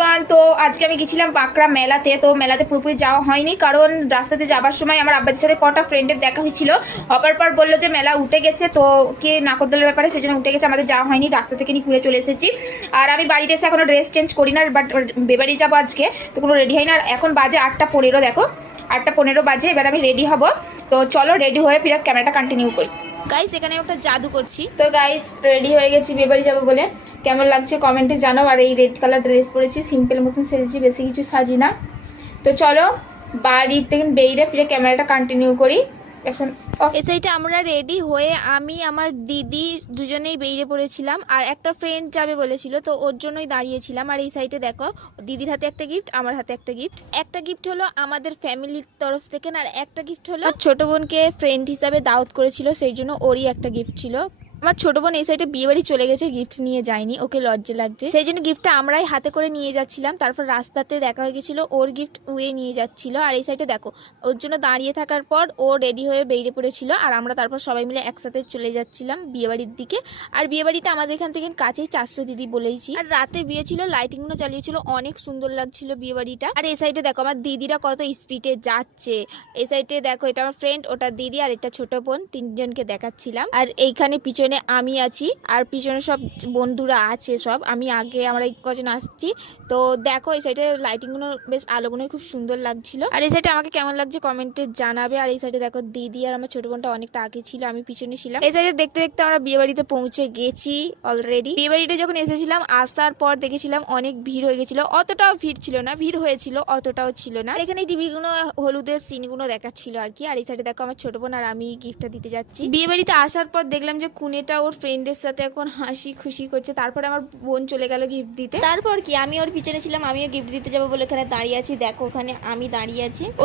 Everyone তো আজকে আমি গেছিলাম বাঁকড়া মেলাতে তো মেলাতে পুরোপুরি যাওয়া হয়নি। কারণ রাস্তাতে যাবার সময় আমার আব্বাজির সাথে কটা ফ্রেন্ডের দেখা হয়েছিল। হবার পর বলল যে মেলা উঠে গেছে তো কি নাকরদলের ব্যাপারে সেই জন্য উঠে গেছে আমাদের যাওয়া হয়নি রাস্তা থেকে নিয়ে ঘুরে চলে এসেছি। আর আমি বাড়িতে এসে এখনও ড্রেস চেঞ্জ করি না বাট বেবাড়ি যাব আজকে তো কোনো রেডি হয় না আর এখন বাজে আটটা পনেরো দেখো। আটটা পনেরো বাজে এবার আমি রেডি হব। তো চলো রেডি হয়ে ফিরে ক্যামেরাটা কন্টিনিউ করি। গাইস এখানে একটা জাদু করছি। তো গাইস রেডি হয়ে গেছি বিয়েবাড়ি যাব বলে। কেমন লাগছে কমেন্টে জানাও। আর এই রেড কালার ড্রেস পরেছি সিম্পল মতন সেজেছি বেশি কিছু সাজি না। তো চলো বাড়ির থেকে বেরিয়ে ফিরে ক্যামেরাটা কন্টিনিউ করি। এখন এই সাইডে আমরা রেডি হয়ে আমি আমার দিদি দুজনেই বেরিয়ে পড়েছিলাম। আর একটা ফ্রেন্ড যাবে বলেছিল তো ওর জন্যই দাঁড়িয়েছিলাম। আর এই সাইডে দেখো দিদির হাতে একটা গিফট আমার হাতে একটা গিফট একটা গিফট হলো আমাদের ফ্যামিলির তরফ থেকে আর একটা গিফট হলো ছোট বোনকে ফ্রেন্ড হিসাবে দাওয়াত করেছিল সেই জন্য ওরই একটা গিফট ছিল। আমার ছোট বোন এই সাইডে বিয়ে বাড়ি চলে গেছে গিফট নিয়ে যায়নি, ওকে লজ্জা লাগছে। সেই জন্য গিফটটা আমরাই হাতে করে নিয়ে যাচ্ছিলাম, তারপর রাস্তাতে দেখা হয়ে গেছিল, ওর গিফট উয়ে নিয়ে যাচ্ছিল। আর এই সাইডে দেখো, ওর জন্য দাঁড়িয়ে থাকার পর ও রেডি হয়ে বেরিয়ে পড়েছিল, আর আমরা তারপর সবাই মিলে একসাথে চলে যাচ্ছিলাম বিয়েবাড়ির দিকে। আর বিয়েবাড়িটা আমাদের এখান থেকে কাছেই চারশো দিদি বলেইছি। আর রাতে বিয়ে ছিল লাইটিংগুলো চালিয়েছিল অনেক সুন্দর লাগছিল বিয়েবাড়িটা আর এই সাইডে দেখো, আমার দিদিরা কত স্পিডে যাচ্ছে। এই সাইডে দেখো, এটা আমার ফ্রেন্ড ওটা দিদি আর এটা ছোট বোন, তিনজনকে দেখাচ্ছিলাম। আর এইখানে পিছনে আমি আছি, আর পিছনে সব বন্ধুরা আছে সব। আমি আগে আমরা কজন আসছি। তো দেখো, এই সাইডে লাইটিংগুলো বেশ আলোগুলো খুব সুন্দর লাগছিল। আর এই সাইডে আমাকে কেমন লাগছে কমেন্টে জানাবে। আর এই সাইডে দেখো, দিদি আর আমার ছোট বোনটা অনেকটা আগে ছিল, আমি পিছনে ছিলাম। এই সাইডে দেখতে দেখতে আমরা বিয়ে বাড়িতে পৌঁছে গেছি অলরেডি বিয়ে বাড়িতে যখন এসেছিলাম, আসার পর দেখেছিলাম অনেক ভিড় হয়ে গেছিল। অতটাও ভিড় ছিল না, ভিড় হয়েছিল, অতটাও ছিল না। এখানে টিভিগুলো হলুদের সিনগুলো দেখাচ্ছিল আর কি। আর এই সাইডে দেখো, আমার ছোট বোন আর আমি গিফটটা দিতে যাচ্ছি। বিয়ে বাড়িতে আসার পর দেখলাম যে কুনেটা ওর ফ্রেন্ডের সাথে এখন হাসি খুশি করছে। তারপরে আমার বোন চলে গেল গিফট দিতে। তারপর কি? আমি ওর পিছনে ছিলাম, আমিও গিফট দিতে যাব বলে এখানে দাঁড়িয়ে আছি। দেখো ওখানে আমি দাঁড়িয়ে আছি।